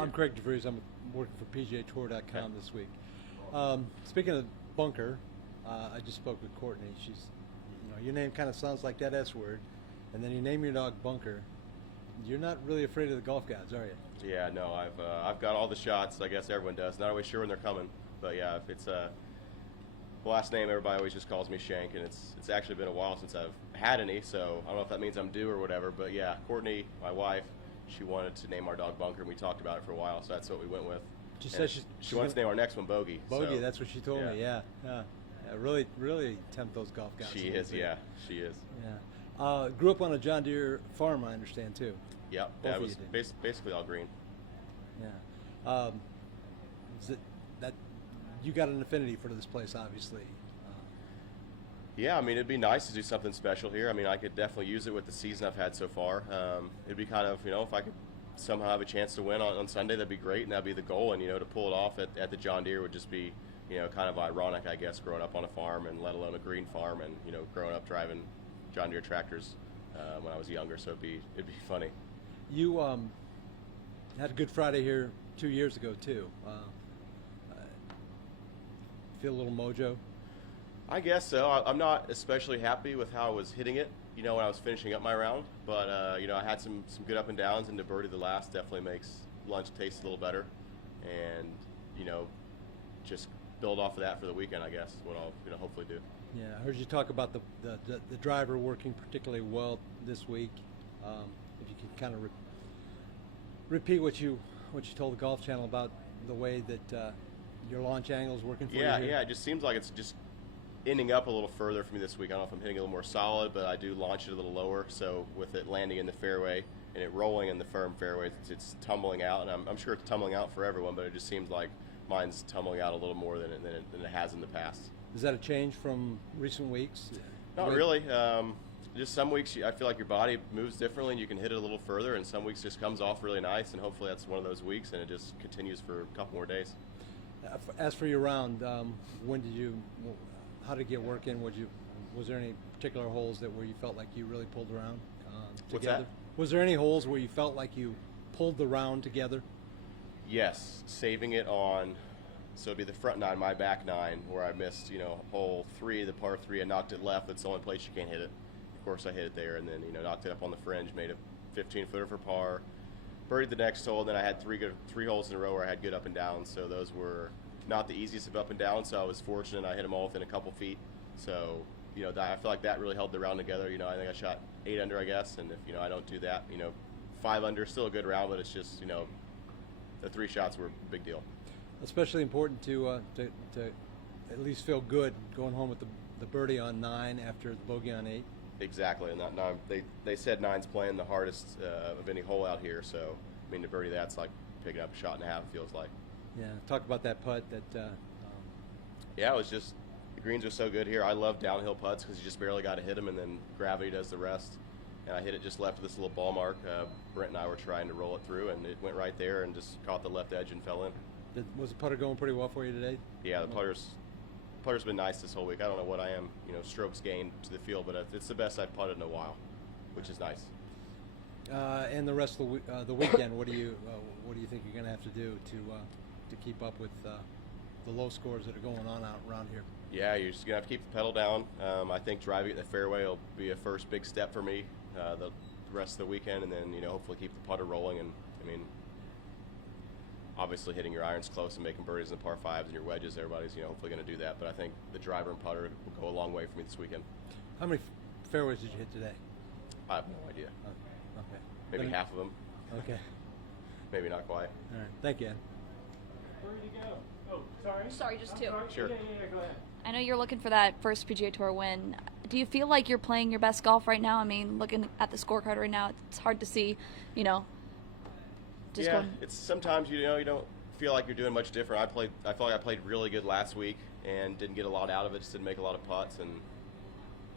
I'm Craig DeVries. I'm working for PGAtour.com this week. Speaking of bunker, I just spoke with Courtney. She's, your name kind of sounds like that S word, and then you name your dog Bunker. You're not really afraid of the golf gods, are you? Yeah, no, I've got all the shots. I guess everyone does. Not always sure when they're coming, but yeah, if it's the last name, everybody always just calls me Schenk, and it's actually been a while since I've had any, so I don't know if that means I'm due or whatever. But yeah, Courtney, my wife, she wanted to name our dog Bunker, and we talked about it for a while, so that's what we went with. She said she wanted to name our next one Bogey. Bogey, so, that's what she told me. Yeah. Really tempt those golf gods. She is. Yeah, she is. Yeah. Grew up on a John Deere farm, I understand too. Yep. Yeah, it was basically all green. Yeah. Is it that you got an affinity for this place, obviously? Yeah, I mean, it'd be nice to do something special here. I mean, I could definitely use it with the season I've had so far. It'd be kind of, if I could somehow have a chance to win on Sunday, that'd be great, and that'd be the goal. And, to pull it off at the John Deere would just be, kind of ironic, I guess, growing up on a farm and let alone a green farm and, growing up driving John Deere tractors when I was younger. So it'd be funny. You had a Good Friday here 2 years ago, too. Feel a little mojo? I guess so. I'm not especially happy with how I was hitting it, when I was finishing up my round. But, I had some good up and downs, and to birdie the last definitely makes lunch taste a little better. And, just build off of that for the weekend, I guess, is what I'll hopefully do. Yeah, I heard you talk about the driver working particularly well this week. If you could kind of repeat what you told the Golf Channel about the way that your launch angle is working for you. Yeah, it just seems like it's just ending up a little further for me this week. I don't know if I'm hitting it a little more solid, but I do launch it a little lower. So with it landing in the fairway and it rolling in the firm fairway, it's tumbling out. And I'm sure it's tumbling out for everyone, but it just seems like mine's tumbling out a little more than it has in the past. Is that a change from recent weeks? Not really. Just some weeks I feel like your body moves differently and you can hit it a little further, and some weeks just comes off really nice, and hopefully that's one of those weeks and it just continues for a couple more days. As for your round, how did you get work in? Was there any particular holes where you felt like you really pulled around together? What's that? Was there any holes where you felt like you pulled the round together? Yes, saving it on, so it'd be the front nine, my back nine, where I missed, hole 3, the par 3, I knocked it left. That's the only place you can't hit it. Of course, I hit it there, and then, knocked it up on the fringe, made a 15-footer for par, birdied the next hole, and then I had three holes in a row where I had good up and downs, so those were not the easiest of up and downs, so I was fortunate. I hit them all within a couple feet, so, I feel like that really held the round together. I think I shot 8 under, I guess, and if, I don't do that, 5 under, still a good round, but it's just, the 3 shots were a big deal. Especially important to at least feel good going home with the birdie on 9 after the bogey on 8. Exactly, and they said 9's playing the hardest of any hole out here, so I mean, the birdie that's like picking up a shot and a half, it feels like. Yeah, talk about that putt. Yeah, it was just, the greens are so good here. I love downhill putts because you just barely got to hit them, and then gravity does the rest. And I hit it just left of this little ball mark. Brent and I were trying to roll it through, and it went right there and just caught the left edge and fell in. Was the putter going pretty well for you today? Yeah, the putter's been nice this whole week. I don't know what I am, strokes gained to the field, but it's the best I've putted in a while, which is nice. And the rest of the weekend, what do you think you're going to have to do to keep up with the low scores that are going on out around here? Yeah, you're just going to have to keep the pedal down. I think driving at the fairway will be a first big step for me the rest of the weekend, and then hopefully keep the putter rolling. And I mean, obviously hitting your irons close and making birdies in the par 5s and your wedges, everybody's hopefully going to do that. But I think the driver and putter will go a long way for me this weekend. How many fairways did you hit today? I have no idea. Okay. Maybe half of them. Okay. Maybe not quite. All right. Thank you, Ed. Where did he go? Oh, sorry. Sorry, just 2. Sure. Yeah, go ahead. I know you're looking for that first PGA Tour win. Do you feel like you're playing your best golf right now? I mean, looking at the scorecard right now, it's hard to see, just going. It's sometimes you don't feel like you're doing much different. I felt like I played really good last week and didn't get a lot out of it. Just didn't make a lot of putts, and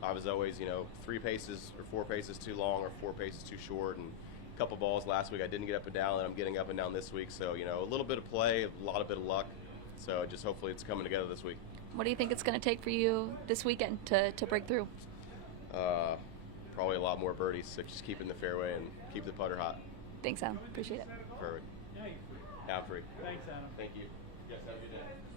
I was always 3 paces or 4 paces too long or 4 paces too short, and a couple balls last week I didn't get up and down, and I'm getting up and down this week. So a little bit of play, a lot of bit of luck. So just hopefully it's coming together this week. What do you think it's going to take for you this weekend to break through? Probably a lot more birdies, so just keep in the fairway and keep the putter hot. Thanks, Sam. Appreciate it. Perfect. Yeah, you're free. Thanks, Adam. Thank you. Yes, have a good day.